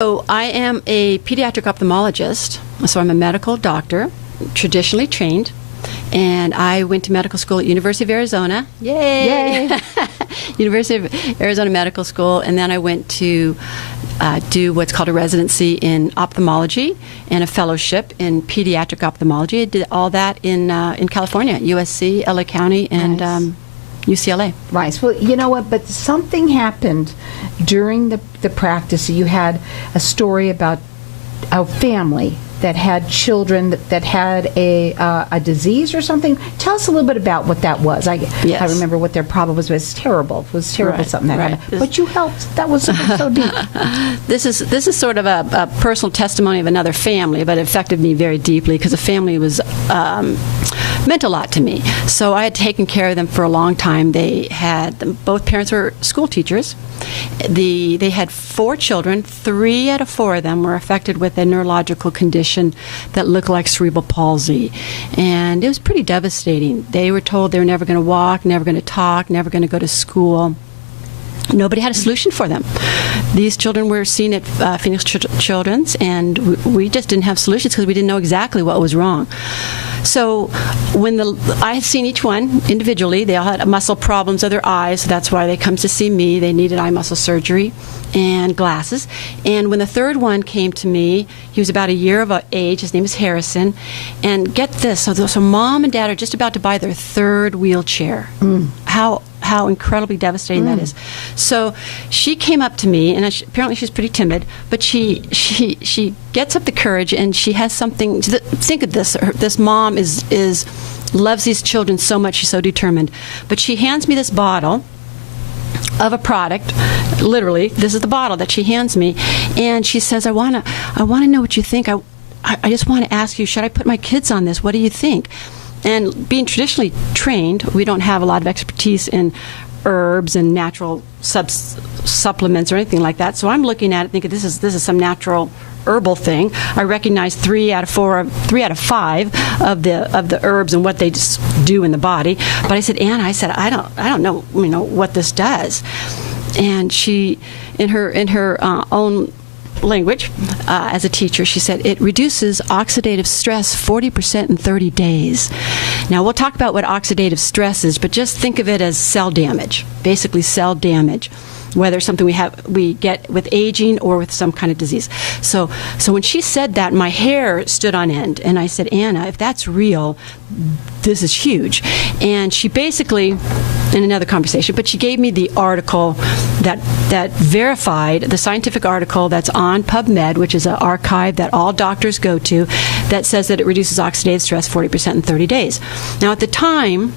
So I am a pediatric ophthalmologist, so I'm a medical doctor, traditionally trained, and I went to medical school at University of Arizona. Yay! University of Arizona Medical School, and then I went to do what's called a residency in ophthalmology and a fellowship in pediatric ophthalmology. I did all that in California, USC, LA County, and Nice. UCLA. Right. Well, you know what? But something happened during the practice. You had a story about a family that had children that had a disease or something. Tell us a little bit about what that was. I remember what their problem was. It was terrible. It was terrible, Right, something that right. happened. But you helped. That was so deep. This is sort of a personal testimony of another family, but it affected me very deeply because the family was meant a lot to me. So I had taken care of them for a long time. They had both parents were school teachers. They had 4 children. 3 out of 4 of them were affected with a neurological condition that looked like cerebral palsy, and it was pretty devastating. They were told they were never going to walk, never going to talk, never going to go to school. Nobody had a solution for them. These children were seen at Phoenix Children's, and we just didn't have solutions because we didn't know exactly what was wrong. So when I had seen each one individually, they all had muscle problems of their eyes, so that's why they come to see me. They needed eye muscle surgery and glasses. And when the third one came to me, he was about a year of age. His name is Harrison. And get this, so mom and dad are just about to buy their 3rd wheelchair. How incredibly devastating that is. So she came up to me, and apparently she's pretty timid, but she gets up the courage, and she has something. Think of this: this mom loves these children so much. She's so determined. But she hands me this bottle of a product. Literally, this is the bottle that she hands me, and she says, "I wanna know what you think. I just want to ask you, should I put my kids on this? What do you think?" And being traditionally trained, we don't have a lot of expertise in herbs and natural supplements or anything like that. So I'm looking at it thinking this is some natural herbal thing. I recognize 3 out of 5 of the herbs and what they just do in the body. But I said, Anna, I don't know, what this does. And she, in her own language, as a teacher, she said it reduces oxidative stress 40% in 30 days. Now we'll talk about what oxidative stress is, but just think of it as cell damage, basically cell damage, whether it's something we get with aging or with some kind of disease. So when she said that, my hair stood on end, and I said, Anna, if that's real, this is huge. And she basically, in another conversation, but she gave me the article that verified, the scientific article that's on PubMed, which is an archive that all doctors go to, that says that it reduces oxidative stress 40% in 30 days. Now at the time,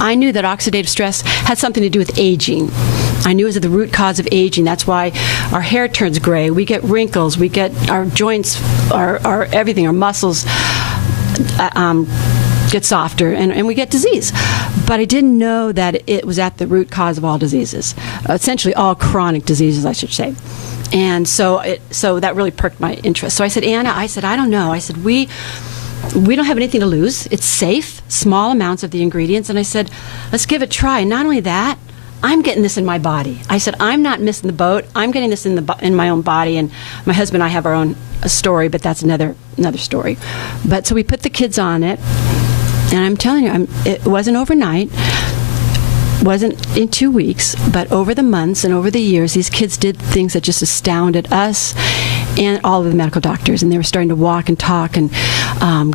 I knew that oxidative stress had something to do with aging. I knew it was the root cause of aging. That's why our hair turns gray. We get wrinkles. We get our joints, our everything, our muscles get softer, and we get disease. But I didn't know that it was at the root cause of all diseases, essentially all chronic diseases, I should say. And so that really perked my interest. So I said, Anna, I don't know. I said, we don't have anything to lose. It's safe, small amounts of the ingredients. And I said, let's give it a try. And not only that, I'm getting this in my body. I said, I'm not missing the boat. I'm getting this in my own body. And my husband and I have our own story, but that's another story. But so we put the kids on it. And I'm telling you, it wasn't overnight. Wasn't in 2 weeks, but over the months and over the years, these kids did things that just astounded us and all of the medical doctors. And they were starting to walk and talk and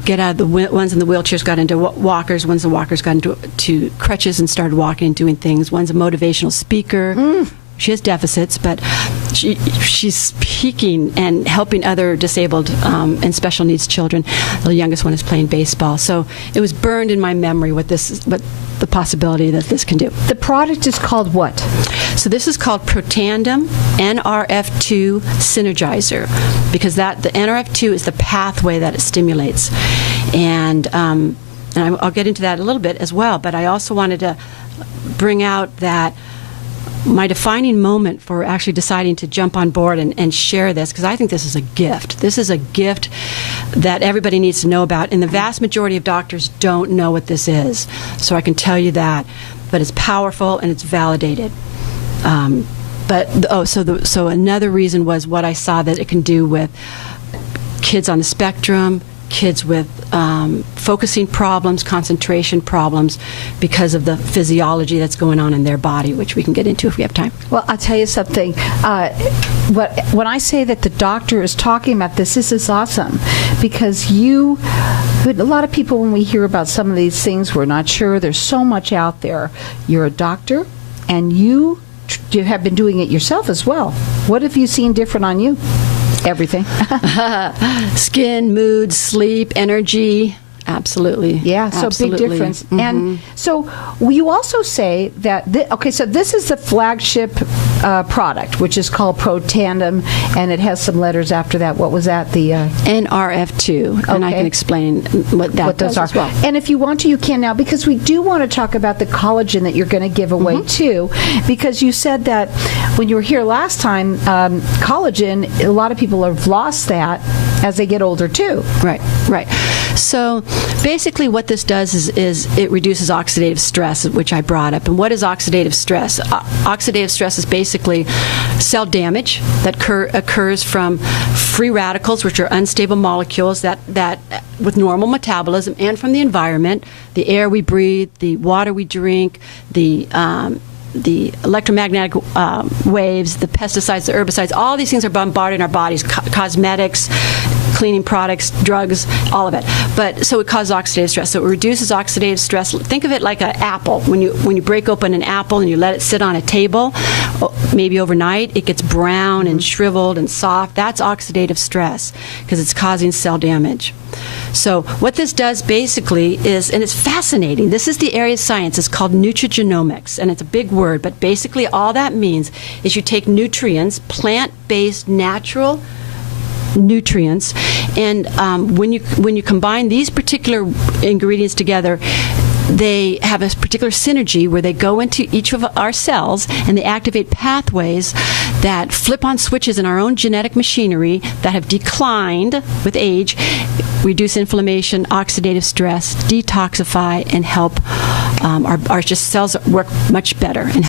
get out of the ones in the wheelchairs got into walkers. Ones in the walkers got into crutches and started walking and doing things. One's a motivational speaker. She has deficits, but she's speaking and helping other disabled and special needs children. The youngest one is playing baseball. So it was burned in my memory what the possibility that this can do. The product is called what? So this is called Protandim NRF2 Synergizer, because the NRF2 is the pathway that it stimulates. And I'll get into that a little bit as well, but I also wanted to bring out that my defining moment for actually deciding to jump on board and share this, because I think this is a gift. This is a gift that everybody needs to know about, and the vast majority of doctors don't know what this is. So I can tell you that, but it's powerful and it's validated. So another reason was what I saw that it can do with kids on the spectrum, kids with focusing problems, concentration problems, because of the physiology that's going on in their body, which we can get into if we have time. Well, I'll tell you something. When I say that the doctor is talking about this is awesome, because a lot of people, when we hear about some of these things, we're not sure. There's so much out there. You're a doctor, and you have been doing it yourself as well. What have you seen different on you? Everything. Skin, mood, sleep, energy. Absolutely. Yeah, so Absolutely. big difference. And so you also say that, so this is the flagship product, which is called Protandim, and it has some letters after that. What was that? The NRF2, and I can explain what that those does are. as well. And if you want to, you can now, because we do want to talk about the collagen that you're going to give away too, because you said that when you were here last time, collagen, a lot of people have lost that as they get older too. Right. So basically what this does is it reduces oxidative stress, which I brought up. And what is oxidative stress? Oxidative stress is basically cell damage that occurs from free radicals, which are unstable molecules that with normal metabolism, and from the environment, the air we breathe, the water we drink, the electromagnetic waves, the pesticides, the herbicides, all these things are bombarding our bodies, cosmetics, cleaning products, drugs, all of it. But so it causes oxidative stress. So it reduces oxidative stress. Think of it like an apple. When you break open an apple and you let it sit on a table, maybe overnight, it gets brown and shriveled and soft. That's oxidative stress because it's causing cell damage. So what this does basically is, and it's fascinating, this is the area of science, it's called nutrigenomics, and it's a big word, but basically all that means is you take nutrients, plant-based, natural nutrients, and when you combine these particular ingredients together, they have a particular synergy where they go into each of our cells and they activate pathways that flip on switches in our own genetic machinery that have declined with age, reduce inflammation, oxidative stress, detoxify, and help our just cells work much better and